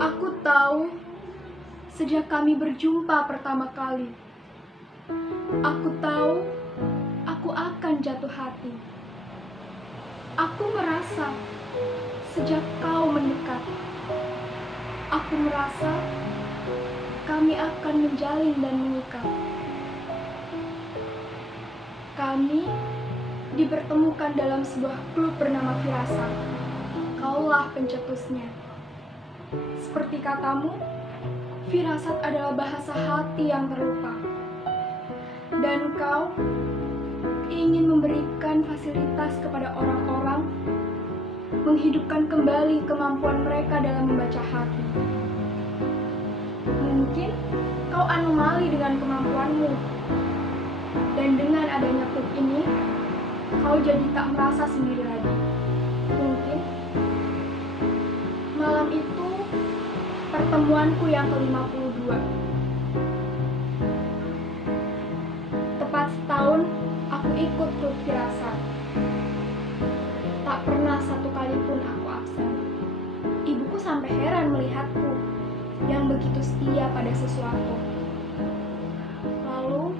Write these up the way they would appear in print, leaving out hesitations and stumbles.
Aku tahu sejak kami berjumpa pertama kali. Aku tahu aku akan jatuh hati. Aku merasa sejak kau mendekat. Aku merasa kami akan menjalin dan mengikat. Kami dipertemukan dalam sebuah klub bernama Firasat. Kaulah pencetusnya. Seperti katamu, firasat adalah bahasa hati yang terlupa. Dan kau ingin memberikan fasilitas kepada orang-orang, menghidupkan kembali kemampuan mereka dalam membaca hati. Mungkin kau anomali dengan kemampuanmu. Dan dengan adanya klub ini, kau jadi tak merasa sendiri lagi. Mungkin malam itu pertemuanku yang ke-52. Tepat setahun aku ikut klub Firasat. Tak pernah satu kali pun aku absen. Ibuku sampai heran melihatku yang begitu setia pada sesuatu. Lalu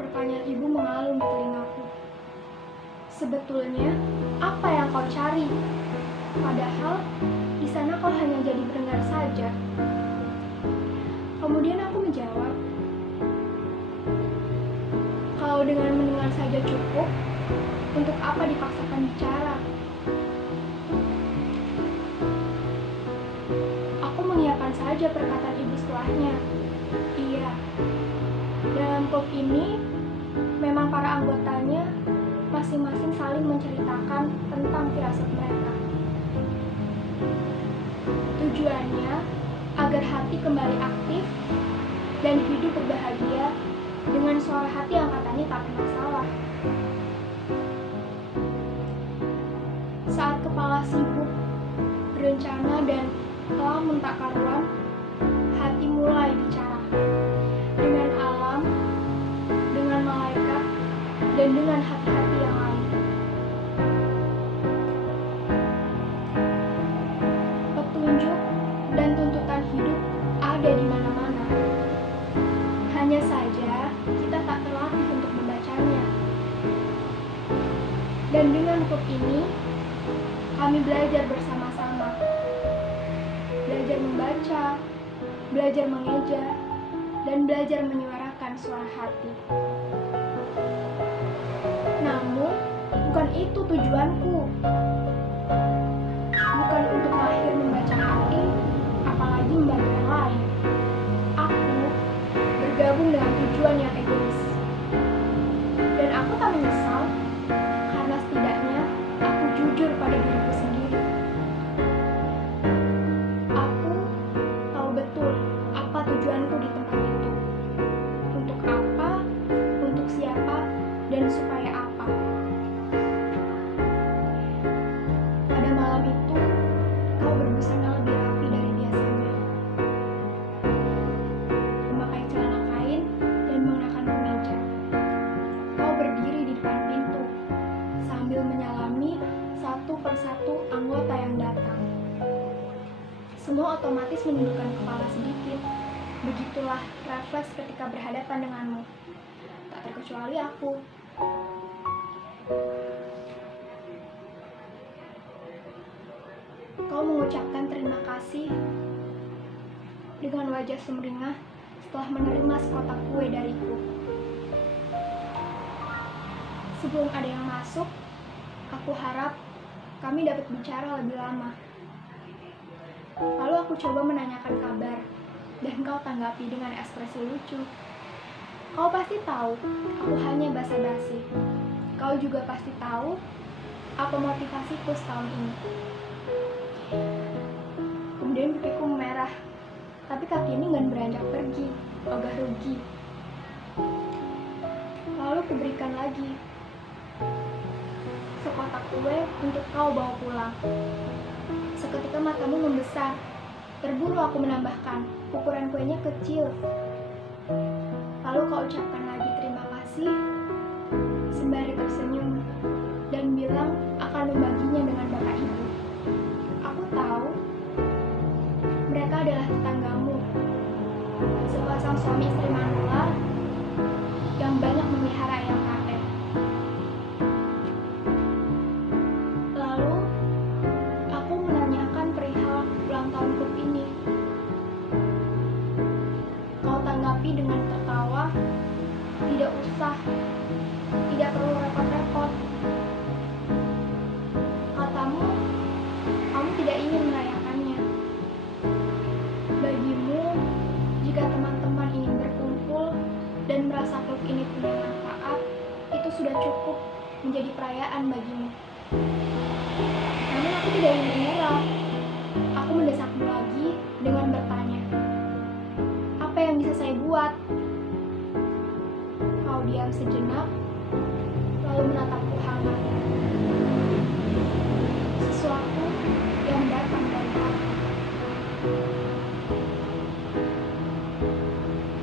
pertanyaan ibu mengalun di telingaku. Sebetulnya apa yang kau cari? Padahal di sana kau hanya jadi pendengar saja. Kemudian aku menjawab, kalau dengan mendengar saja cukup, untuk apa dipaksakan bicara? Aku mengiyakan saja perkataan ibu setelahnya. Iya, dalam klub ini memang para anggotanya masing-masing saling menceritakan tentang firasat mereka. Tujuannya agar hati kembali aktif dan hidup berbahagia dengan suara hati yang katanya tak pernah salah. Saat kepala sibuk berencana dan kelamun tak karuan, hati mulai bicara dengan alam, dengan malaikat, dan dengan hati-hati yang lain. Petunjuk dan tuntutan hidup ada di mana-mana. Hanya saja kita tak terlatih untuk membacanya. Dan dengan klub ini, kami belajar bersama-sama. Belajar membaca, belajar mengeja, dan belajar menyuarakan suara hati. Namun, bukan itu tujuanku. Bukan untuk lahir membaca hati, apalagi membantu yang lain. Aku bergabung dengan tujuan yang egois. Dan aku tak menyesal, karena setidaknya aku jujur pada diriku sendiri. Aku tahu betul apa tujuanku di tempat itu. Untuk apa, untuk siapa, dan supaya apa. Pada malam itu, kau berbusana lebih rapi dari biasanya. Memakai celana kain dan mengenakan kemeja. Kau berdiri di depan pintu, sambil menyalami satu persatu anggota yang datang. Semua otomatis menundukkan kepala sedikit. Begitulah refleks ketika berhadapan denganmu. Tak terkecuali aku. Kau mengucapkan terima kasih dengan wajah sumringah setelah menerima sekotak kue dariku. Sebelum ada yang masuk, aku harap kami dapat bicara lebih lama. Lalu aku coba menanyakan kabar, dan kau tanggapi dengan ekspresi lucu. Kau pasti tahu, aku hanya basa-basi. Kau juga pasti tahu apa motivasiku setahun ini. Kemudian pipiku memerah, tapi kaki ini enggan beranjak pergi, ogah rugi. Lalu kuberikan lagi sekotak kue untuk kau bawa pulang. Seketika matamu membesar. Terburu aku menambahkan, ukuran kuenya kecil. Lalu kau ucapkan lagi terima kasih, sembari tersenyum, dan bilang akan membaginya dengan bapak ibu. Aku tahu sepasang suami istri manula yang banyak memelihara ayam katet. Lalu, aku menanyakan perihal ulang tahun klub ini. Kau tanggapi dengan tertawa, tidak usah, tidak perlu repot-repot. Katamu, kamu tidak ingin merayakannya. Bagimu, jika teman-teman ingin berkumpul dan merasa klub ini punya manfaat, itu sudah cukup menjadi perayaan bagimu. Namun aku tidak ingin menyerah. Aku mendesakmu lagi dengan bertanya, apa yang bisa saya buat? Kau diam sejenak, lalu menatapku hangat. Sesuatu yang datang dari hati.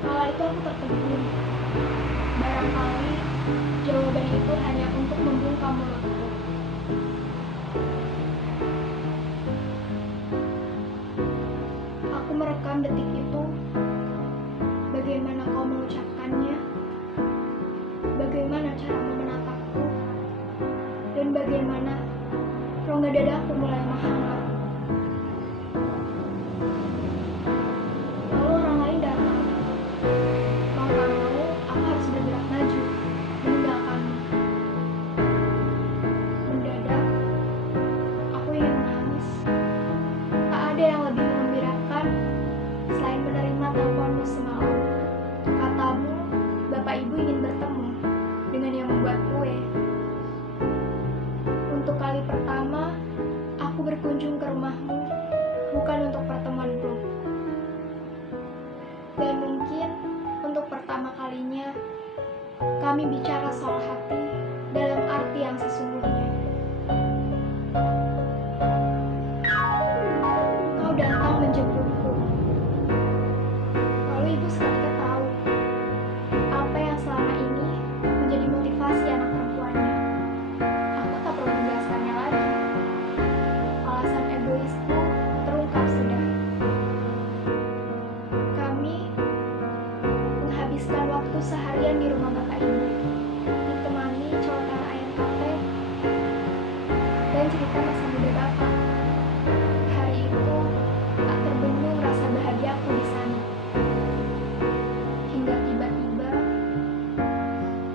Kala itu aku tertegun. Barangkali jawaban itu hanya untuk membungkam mulutku. Aku merekam detik itu. Bagaimana kau mengucapkannya? Bagaimana caramu menatapku? Dan bagaimana rongga dadaku mulai menghangat. Lalu orang lain datang. Mau tak mau, aku harus bergerak maju, meninggalkanmu. Mendadak, aku ingin menangis. Tak ada yang lebih mengembirakan selain menerima teleponmu semalam. Katamu, Bapak Ibu ingin bertemu dengan yang membuat kue. Untuk kali pertama, aku berkunjung ke rumahmu, bukan untuk pertemuan klub. Dan mungkin untuk pertama kalinya, kami bicara soal hati dalam arti yang sesungguhnya. Kau datang menjemputku. Lalu ibu seketika tahu apa yang selama ini menjadi motivasi anak perempuannya. Aku tak perlu menjelaskannya lagi. Alasan egoisku terungkap sudah. Kami menghabiskan waktu seharian di rumah Bapak Ibu, ditemani celotehan ayam katet dan cerita masa muda Bapak. Hari itu tak terbendung rasa bahagiaku di sana. Hingga tiba-tiba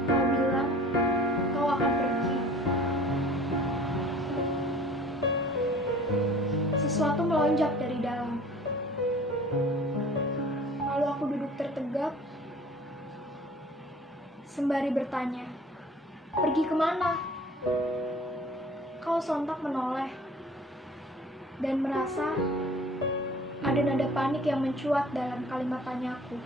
kau bilang kau akan pergi. Sesuatu melonjak dari dalam. Lalu aku duduk tertegap sembari bertanya, pergi kemana? Kau sontak menoleh dan merasa ada nada panik yang mencuat dalam kalimat tanyaku.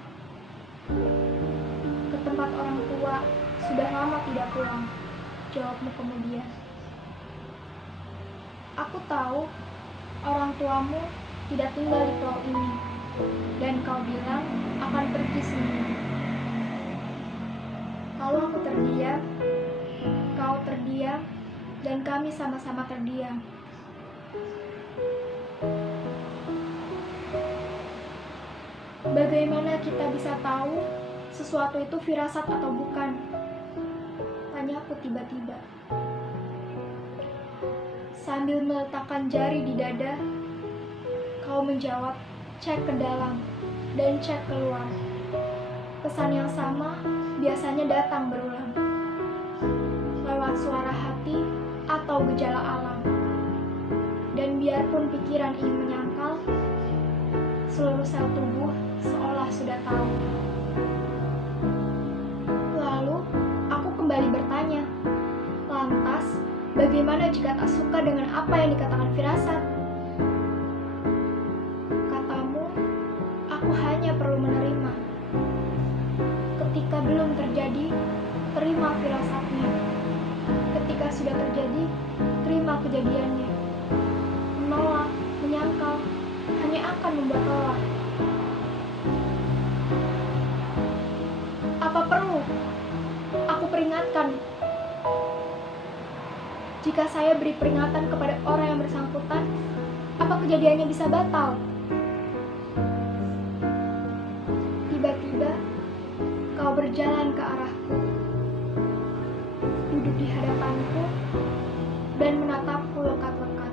Ke tempat orang tua, sudah lama tidak pulang, jawabmu kemudian. Aku tahu orang tuamu tidak tinggal di pulau ini, dan kau bilang akan pergi sendiri. Lalu aku terdiam, kau terdiam, dan kami sama-sama terdiam. Bagaimana kita bisa tahu sesuatu itu firasat atau bukan? Tanyaku tiba-tiba. Sambil meletakkan jari di dada, kau menjawab, cek ke dalam dan cek keluar. Pesan yang sama biasanya datang berulang, lewat suara hati atau gejala alam. Dan biarpun pikiran ingin menyangkal, seluruh sel tubuh seolah sudah tahu. Lalu, aku kembali bertanya, lantas, bagaimana jika tak suka dengan apa yang dikatakan firasat? Katamu, aku hanya perlu menerima. Ketika belum terjadi, terima firasatnya. Ketika sudah terjadi, terima kejadiannya. Menolak, menyangkal, hanya akan membuat lelah. Apa perlu aku peringatkan? Jika saya beri peringatan kepada orang yang bersangkutan, apa kejadiannya bisa batal? Tiba-tiba berjalan ke arahku, duduk di hadapanku, dan menatapku lekat-lekat.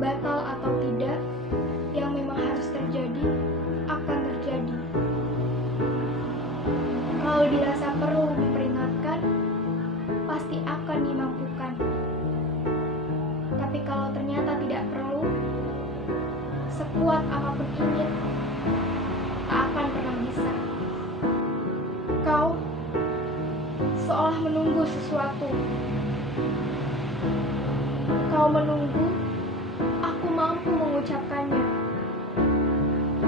Batal atau tidak, yang memang harus terjadi, akan terjadi. Kalau dirasa perlu memperingatkan, pasti akan dimampukan. Tapi kalau ternyata tidak perlu, sekuat apapun ingin, tak akan pernah bisa. Kau seolah menunggu sesuatu. Kau menunggu aku mampu mengucapkannya.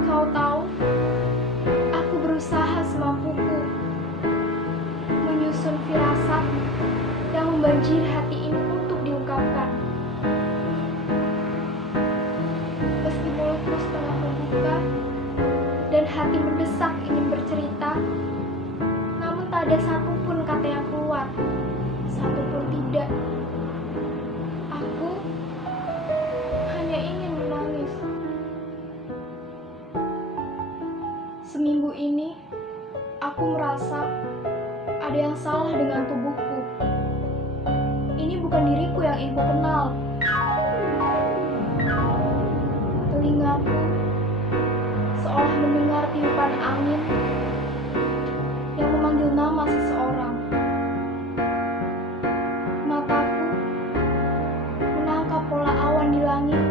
Kau tahu, aku berusaha semampuku menyusun firasat yang membanjiri hati ini untuk diungkapkan. Meski mulutku setengah membuka dan hati mendesak ingin bercerita, namun tak ada satupun kata yang keluar, satupun tidak. Aku hanya ingin menangis. Seminggu ini, aku merasa ada yang salah dengan tubuhku. Ini bukan diriku yang ingin ku kenal. Telingaku seolah mendengar tiupan angin yang memanggil nama seseorang. Mataku menangkap pola awan di langit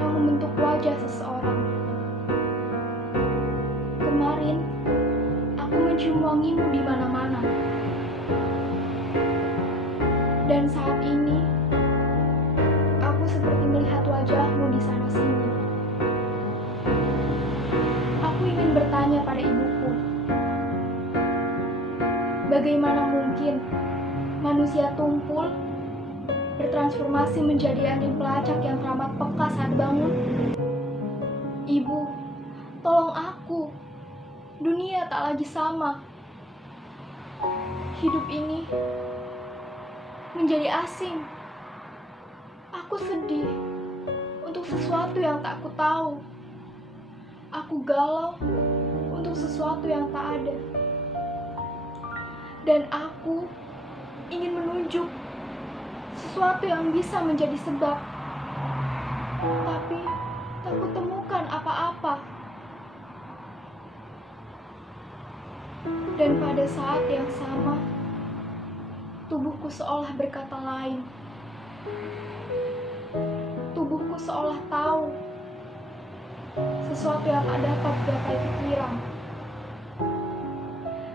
yang membentuk wajah seseorang. Kemarin, aku mencium wangimu di mana-mana. Dan saat ini, aku seperti melihat wajahmu di sana-sini. Aku ingin bertanya pada ibuku, bagaimana mungkin manusia tumpul bertransformasi menjadi anjing pelacak yang teramat peka saat bangun? Ibu, tolong aku. Dunia tak lagi sama. Hidup ini menjadi asing. Aku sedih untuk sesuatu yang tak aku tahu. Aku galau untuk sesuatu yang tak ada. Dan aku ingin menunjuk sesuatu yang bisa menjadi sebab. Tapi tak kutemukan apa-apa. Dan pada saat yang sama, tubuhku seolah berkata lain. Tubuhku seolah tahu sesuatu yang tak dapat digapai pikiran.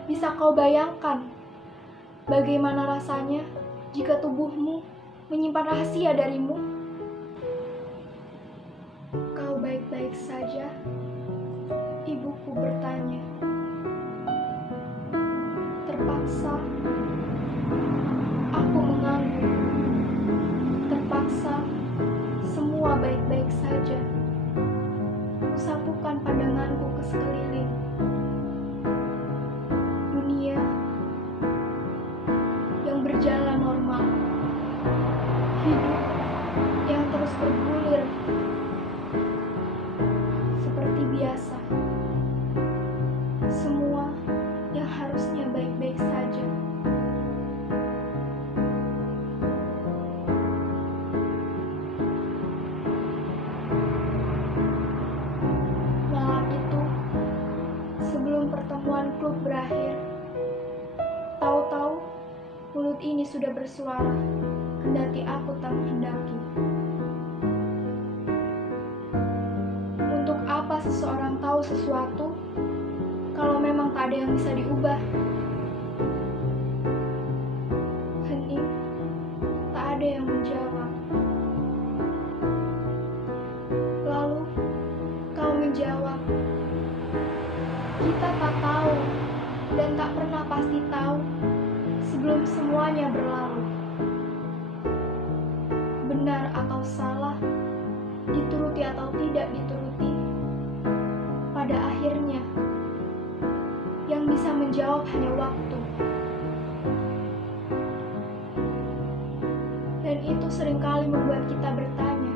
Bisa kau bayangkan bagaimana rasanya jika tubuhmu menyimpan rahasia darimu? Kau baik-baik saja? Ibuku bertanya. Terpaksa aku mengangguk. Terpaksa semua baik-baik saja. Kusapukan pandanganku ke sekeliling. Dunia yang berjalan normal. Hidup yang terus bergulir seperti biasa. Semua yang harusnya baik-baik saja. Malam itu, sebelum pertemuan klub berakhir, tahu-tahu mulut ini sudah bersuara, kendati aku tak menghendaki. Untuk apa seseorang tahu sesuatu kalau memang tak ada yang bisa diubah? Hening, tak ada yang menjawab. Lalu, kau menjawab, kita tak tahu dan tak pernah pasti tahu sebelum semuanya berlalu. Benar atau salah, dituruti atau tidak dituruti, pada akhirnya yang bisa menjawab hanya waktu. Dan itu seringkali membuat kita bertanya,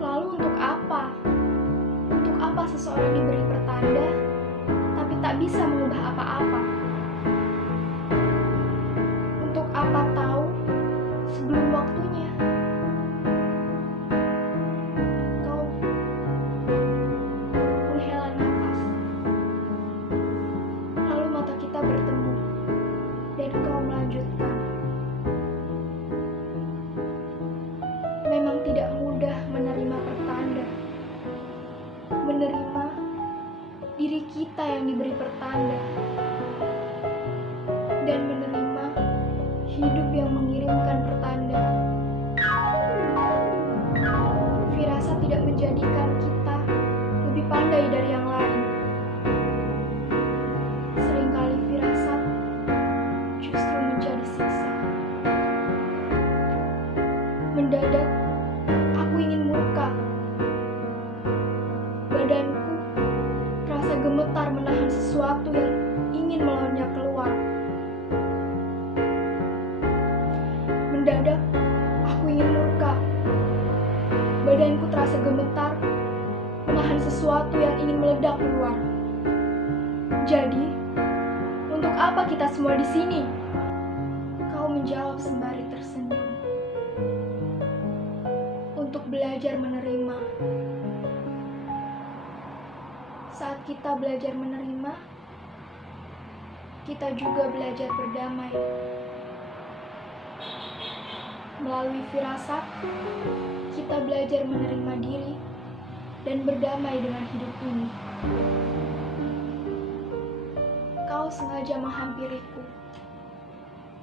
lalu untuk apa? Untuk apa seseorang diberi pertanyaan? tak bisa mengubah apa-apa. Untuk apa tahu sebelum waktunya? Kau menghela nafas, lalu mata kita bertemu, dan kau melanjutkan. Memang tidak mudah menerima pertanda, menerima diri kita yang diberi pertanda, dan menerima hidup yang mengirimkan pertanda. Firasat tidak menjadikan kita lebih pandai dari yang lain. Seringkali firasat justru menjadi siksa. Mendadak aku ingin murka. Badanku terasa gemetar menahan sesuatu yang ingin melonjak keluar. Mendadak aku ingin murka. Badanku terasa gemetar menahan sesuatu yang ingin meledak keluar. Jadi, untuk apa kita semua di sini? Kau menjawab sembari tersenyum. Untuk belajar menerima. Saat kita belajar menerima, kita juga belajar berdamai. Melalui firasat, kita belajar menerima diri dan berdamai dengan hidup ini. Kau sengaja menghampiriku,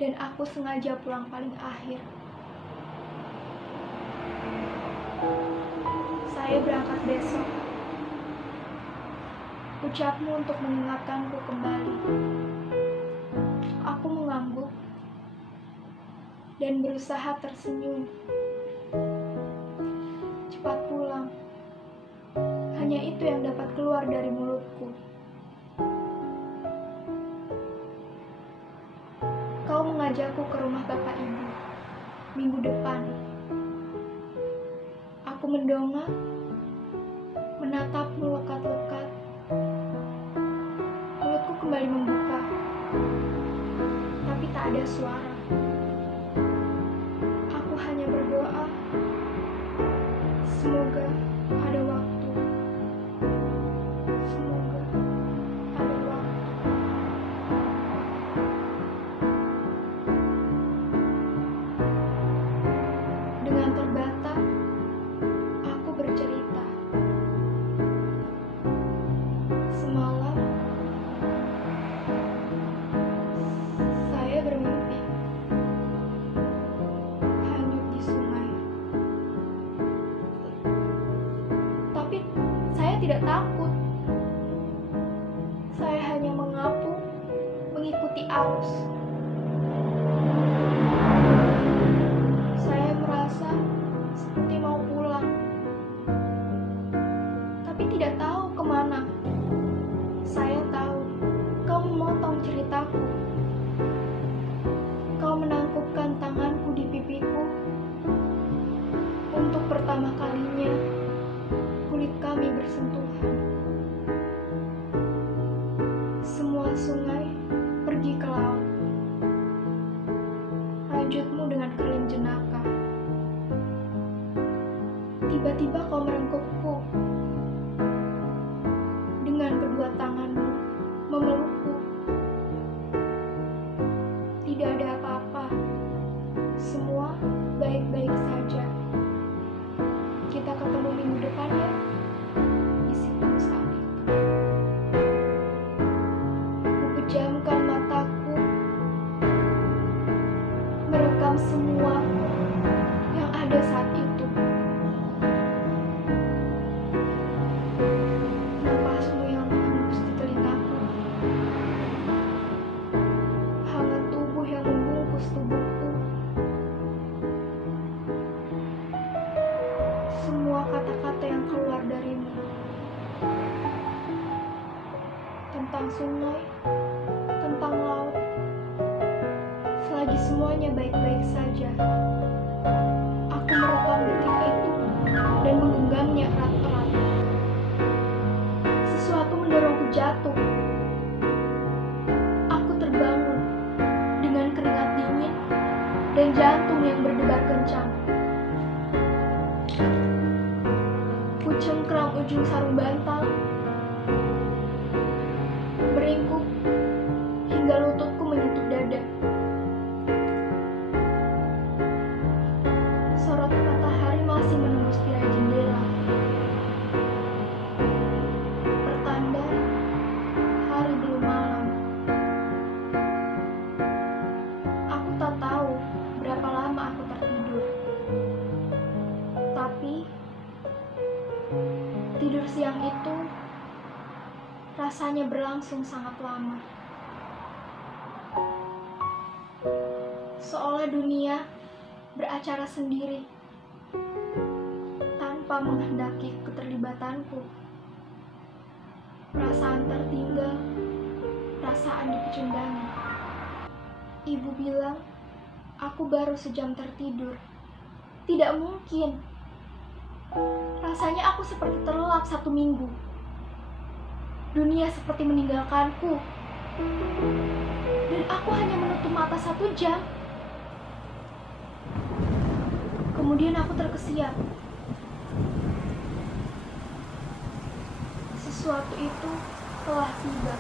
dan aku sengaja pulang paling akhir. Saya berangkat besok. Ucapmu untuk mengingatkanku kembali. Aku mengangguk dan berusaha tersenyum. Cepat pulang. Hanya itu yang dapat keluar dari mulutku. Kau mengajakku ke rumah bapak ibu minggu depan. Aku mendongak, menatapmu lekat-lekat. Mulutku kembali membuka, tapi tak ada suara. Aku hanya berdoa, semoga ada waktu. Semoga ada waktu. Dengan terbata, aku bercerita. Semalam, saya bermimpi hanyut di sungai. Tapi saya tidak takut. Saya hanya mengapung, mengikuti arus. Saya merasa seperti mau pulang, tapi tidak tahu kemana. Saya tahu kau memotong ceritaku. Kau menangkupkan tanganku di pipiku. Untuk pertama kalinya, kulit kami bersentuhan. Semua sungai pergi ke laut. Lanjutmu dengan kering jenaka. Tiba-tiba kau merengkupku. Dengan kedua tanganmu memelukku. Tidak ada apa-apa. Semua baik-baik saja. Kita ketemu minggu depan ya. Di situ saat itu. Kupejamkan mataku, merekam semua yang ada saat itu. Napasmu yang menghembus di telingaku, hangat tubuh yang membungkus tubuhku. Semua kata-kata yang keluar darimu tentang sungai, tentang laut, selagi semuanya baik-baik saja. Aku merekam detik itu dan menggenggamnya erat-erat. Sesuatu mendorongku jatuh. dan jantung yang berdebar kencang. Ku cengkram ujung sarung bantal, beringkuk hingga lututku menyentuh dada. Sorot matahari masih menembus tirai jendela, pertanda hari belum malam. Aku tak tahu berapa lama aku tertidur, tapi tidur siang itu rasanya berlangsung sangat lama. Seolah dunia beracara sendiri tanpa menghendaki keterlibatanku. Perasaan tertinggal, perasaan dipecundangi. Ibu bilang aku baru sejam tertidur. Tidak mungkin. Rasanya aku seperti terlelap 1 minggu. Dunia seperti meninggalkanku. Dan aku hanya menutup mata 1 jam. Kemudian aku terkesiap. Sesuatu itu telah tiba.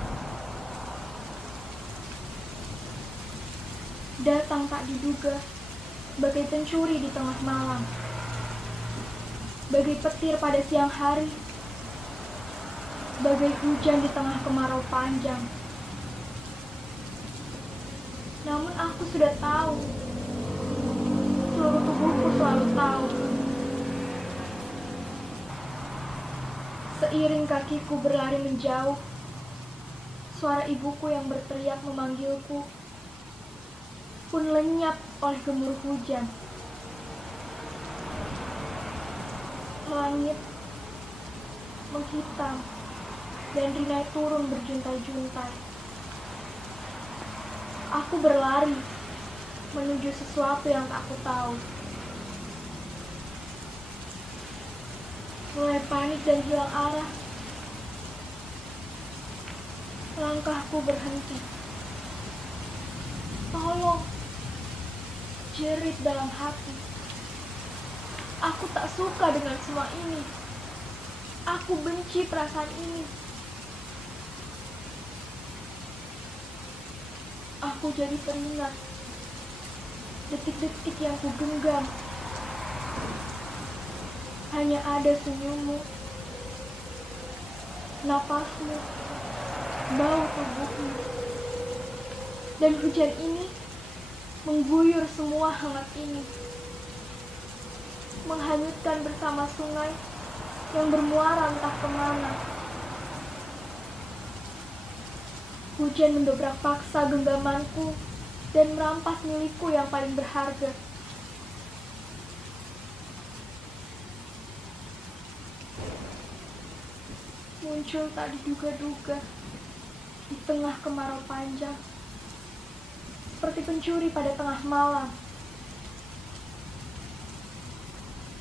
Datang tak diduga, bagai pencuri di tengah malam. Bagai petir pada siang hari. Bagai hujan di tengah kemarau panjang. Namun aku sudah tahu. Seluruh tubuhku selalu tahu. Seiring kakiku berlari menjauh, suara ibuku yang berteriak memanggilku pun lenyap oleh gemuruh hujan. Langit menghitam dan rinai turun berjuntai-juntai. Aku berlari menuju sesuatu yang tak aku tahu. Mulai panik dan hilang arah, langkahku berhenti. Tolong, jerit dalam hati. Aku tak suka dengan semua ini. Aku benci perasaan ini. Aku jadi teringat detik-detik yang kugenggam. Hanya ada senyummu, napasmu, bau tubuhmu. Dan hujan ini mengguyur semua hangat ini, menghanyutkan bersama sungai yang bermuara entah kemana. Hujan mendobrak paksa genggamanku dan merampas milikku yang paling berharga. Muncul tak diduga-duga di tengah kemarau panjang, seperti pencuri pada tengah malam.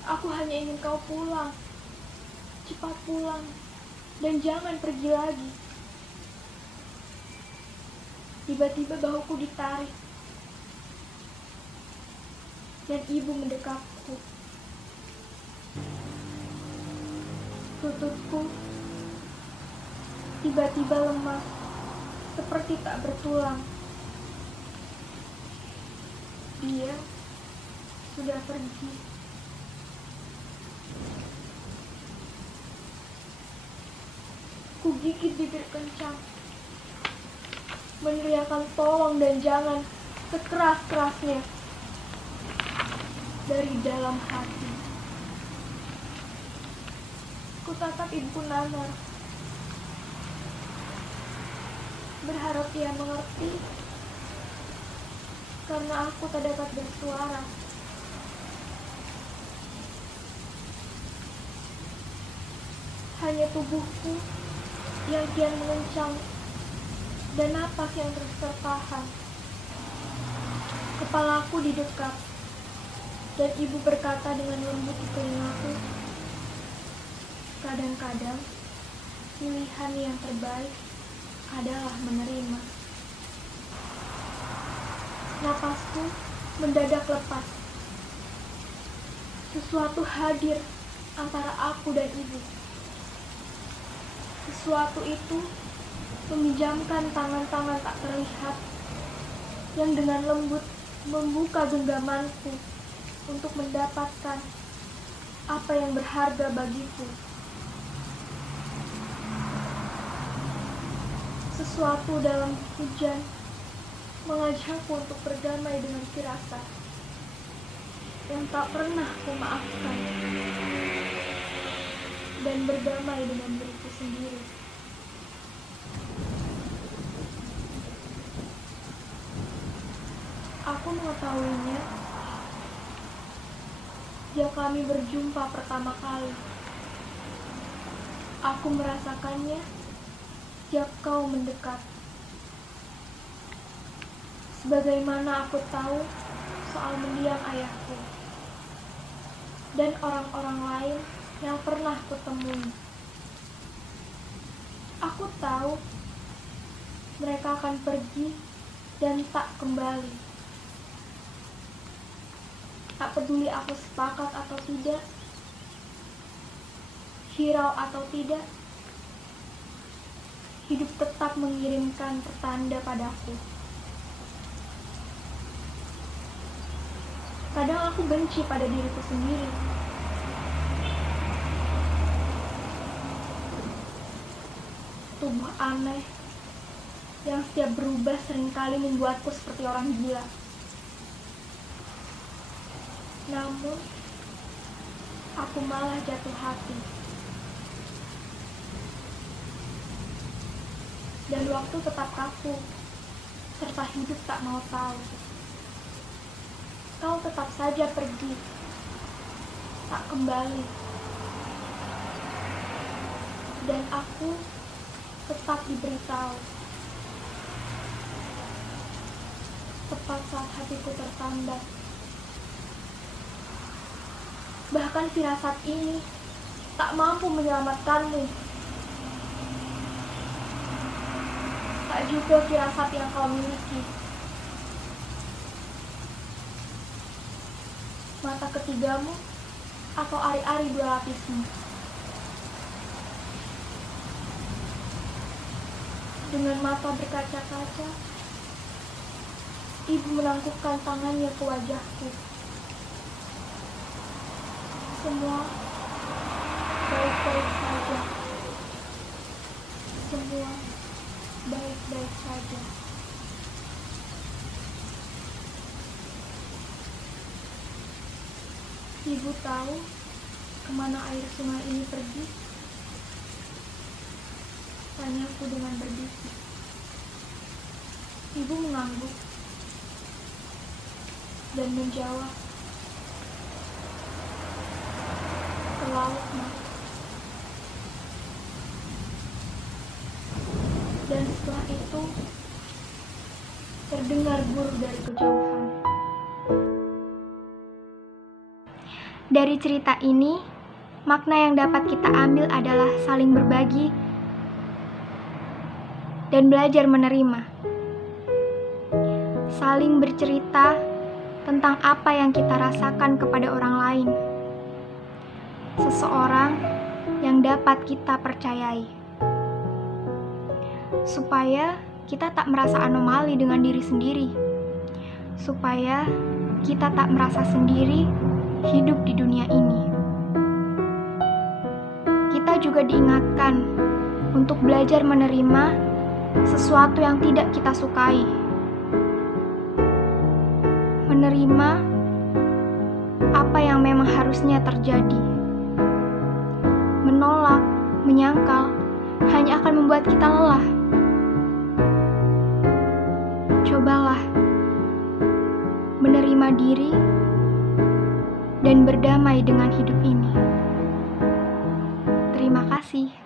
Aku hanya ingin kau pulang, cepat pulang, dan jangan pergi lagi. Tiba-tiba bahuku ditarik, dan ibu mendekapku. Lututku tiba-tiba lemas, seperti tak bertulang. Dia sudah pergi. Ku gigit bibir kencang, meneriakkan tolong dan jangan sekeras-kerasnya dari dalam hati. Ku tatap ibuku nanar, berharap ia mengerti, karena aku tak dapat bersuara. Hanya tubuhku yang kian mengencang dan napas yang terus tertahan. Kepalaku didekap, dan ibu berkata dengan lembut di telingaku, kadang-kadang pilihan yang terbaik adalah menerima. Napasku mendadak lepas. Sesuatu hadir antara aku dan ibu. Sesuatu itu meminjamkan tangan-tangan tak terlihat yang dengan lembut membuka genggamanku untuk mendapatkan apa yang berharga bagiku. Sesuatu dalam hujan mengajakku untuk berdamai dengan firasat yang tak pernah kumaafkan dan berdamai dengan diriku sendiri. Aku mengetahuinya sejak kami berjumpa pertama kali. Aku merasakannya sejak kau mendekat. Sebagaimana aku tahu soal mendiang ayahku dan orang-orang lain yang pernah kutemui. Aku tahu mereka akan pergi dan tak kembali. Tak peduli aku sepakat atau tidak, hirau atau tidak, hidup tetap mengirimkan pertanda padaku. Kadang aku benci pada diriku sendiri. Tubuh aneh yang setiap berubah seringkali membuatku seperti orang gila. Namun, aku malah jatuh hati. Dan waktu tetap kaku, serta hidup tak mau tahu. Kau tetap saja pergi, tak kembali. Dan aku tetap diberitahu. Tepat saat hatiku tertambat. Bahkan firasat ini tak mampu menyelamatkanmu. Tak juga firasat yang kau miliki. Mata ketigamu atau ari-ari dua lapismu. Dengan mata berkaca-kaca, ibu menangkupkan tangannya ke wajahku. Semua baik-baik saja. Semua baik-baik saja. Ibu tahu kemana air sungai ini pergi? Tanyaku dengan berbisik. Ibu mengangguk dan menjawab, ke laut, Mak. Dan setelah itu terdengar guru dari kejauhan. Dari cerita ini, makna yang dapat kita ambil adalah saling berbagi dan belajar menerima. Saling bercerita tentang apa yang kita rasakan kepada orang lain. Seseorang yang dapat kita percayai. Supaya kita tak merasa anomali dengan diri sendiri. Supaya kita tak merasa sendiri hidup di dunia ini. Kita juga diingatkan untuk belajar menerima sesuatu yang tidak kita sukai. Menerima apa yang memang harusnya terjadi. Menolak, menyangkal, hanya akan membuat kita lelah. Cobalah menerima diri dan berdamai dengan hidup ini. Terima kasih.